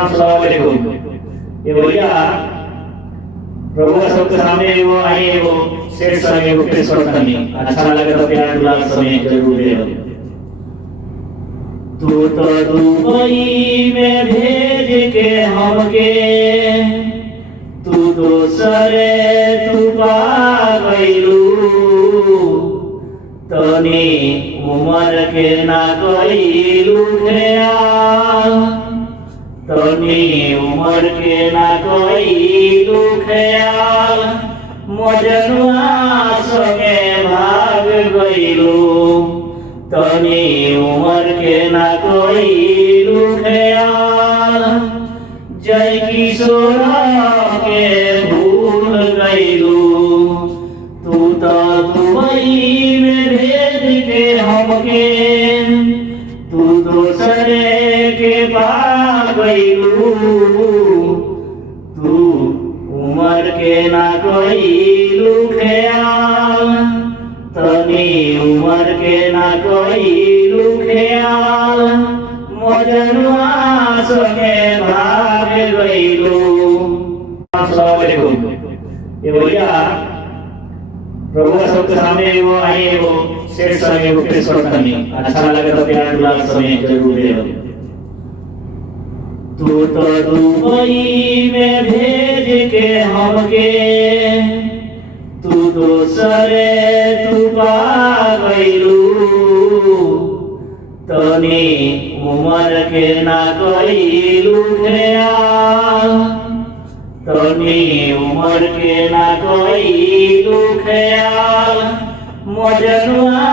अस्सलाम वालेकुम। ये भैया प्रभु का सबके सामने वो आए वो शेर समय वो पेश करता नहीं अच्छा लगे तो प्यार दुलार समय जरूर दे। तू तो दुबई में भेज के हमके तू दूसरे तू पा गइलू तनी उमर के ना कइलू ख्याल तनी उमर के ना कइलू ख्याल मजनुआ संगे भाग गइलू तनी उमर के ना कइलू ख्याल जय किशोर के भूल गइलू तू तो दुबई में भेज के हमके तू दूसरे के पा गइलू तू उमर के ना कइलू ख्याल तनी उमर के ना कइलू ख्याल मजनुआ संगे भाग गइलू। अस्सलाम वालेकुम। ये भैया प्रभु का सबके सामने वो आए वो शेर समय वो पेश करता नहीं अच्छा लगे तो प्यार दुलार समय जरूर दे। तू तो दुबई में भेज के हमके तू दूसरे तू पा गइलू तनी उमर के ना कइलू ख्याल तनी उमर के ना कइलू ख्याल मजनुआ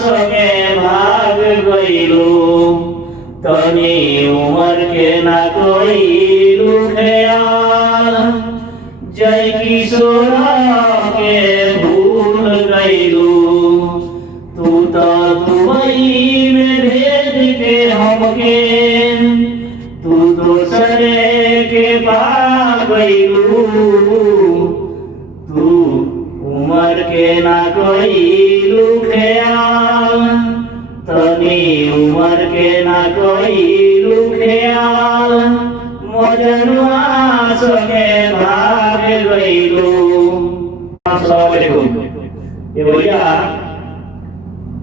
संगे भाग गइलू तनी उमर के ना कइलू ख्याल जय किशोर के भूल गइलू तू तो दुबई में भेज के हमके तू दूसरे के पा गइलू तू उमर के ना कइलू ख्याल तनी उमर के ना कइलू ख्याल मजनुआ संगे भाग गइलू। अस्सलाम वालेकुम। ये भैया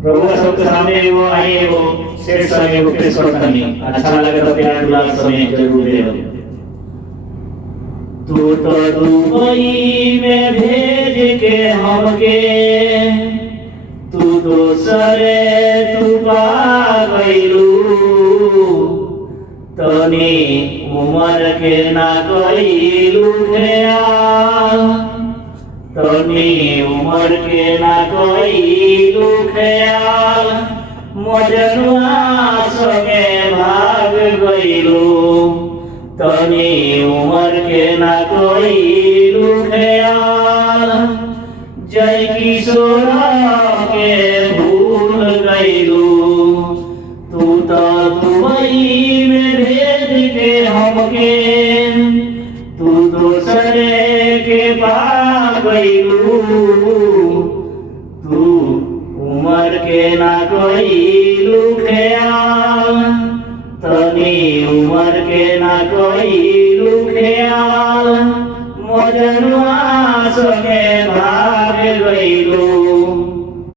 प्रभु का सबके सामने वो आए वो शेर समय वो पेश करता नहीं अच्छा लगे तो प्यार दुलार समय जरूर दे। तू तो दुबई में भेज के हमके तू दूसरे तू पा गइलू तनी उमर के ना कइलू ख्याल तनी उमर के ना कइलू ख्याल मजनुआ संगे भाग गइलू तनी उमर के ना कइलू ख्याल जय किशोर के भूल गइलू तू तो दुबई में भेज के हमके तू दूसरे के पा गइलू तू उमर के ना कइलू ख्याल तनी उमर के ना कइलू ख्याल मजनुआ संगे भाग गइलू।